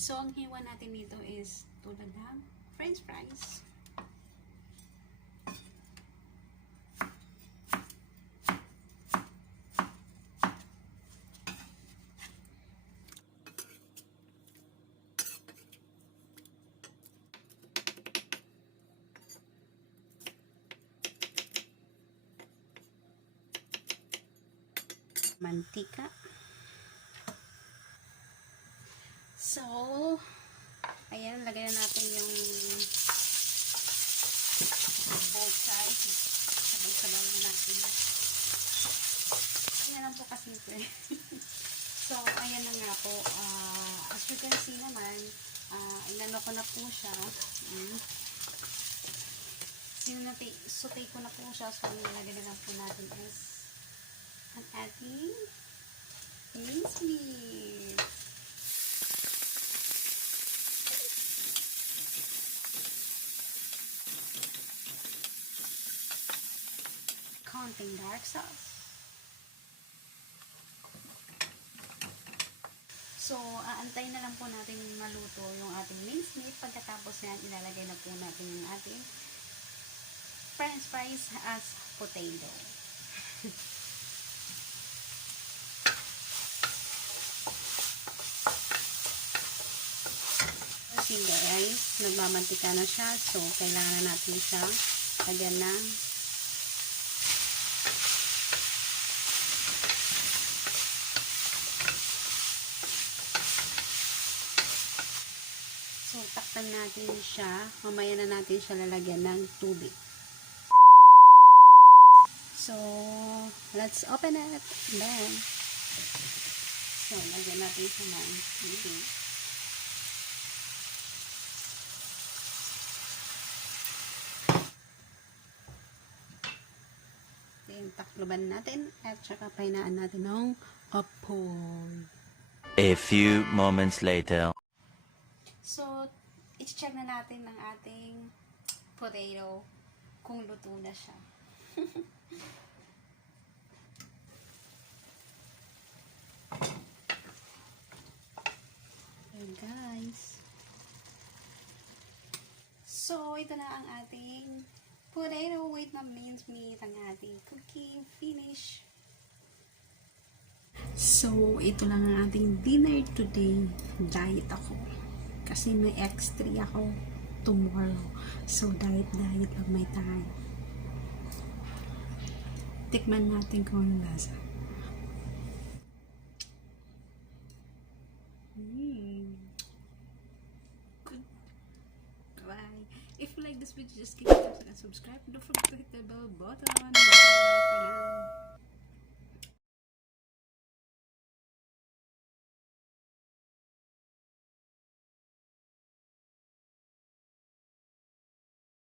So, ang hiwa natin dito is tulad ng french fries. Mantika. So, ayan, lagay na natin yung both sides. Sabang-sabang na natin. Ayan lang po kasi ito eh. So, ayan na nga po. As you can see naman, inano ko na po siya. Sutay ko na po siya. So, nilagay na lang po natin is ang ating mince meat. Konting dark sauce. So, aantayin na lang po natin maluto yung ating mince meat. Pagkatapos yan, ilalagay na po natin yung ating french fries as potato. Kasi guys, nagmamantika na siya. So, kailangan natin siya lagyan ng takpan natin siya. Mamaya na natin siya lalagyan ng tubig. So, let's open it. Then, so, lagyan natin siya ng tubig. Then, takloban natin at saka pahinaan natin ng apoy. A few moments later. So, i-check na natin ng ating potato kung luto na siya. Ayan guys. So, ito na ang ating potato with na mince meat, ang ating cooking finish. So, ito lang ang ating dinner today. Diet ako. Kasi may extra ako tomorrow. So, diet lang may time. Tikman natin kung anong lasa. Good. Bye. If you like this video, just give it a thumbs up and subscribe. Don't forget to hit the bell button. Bye for now.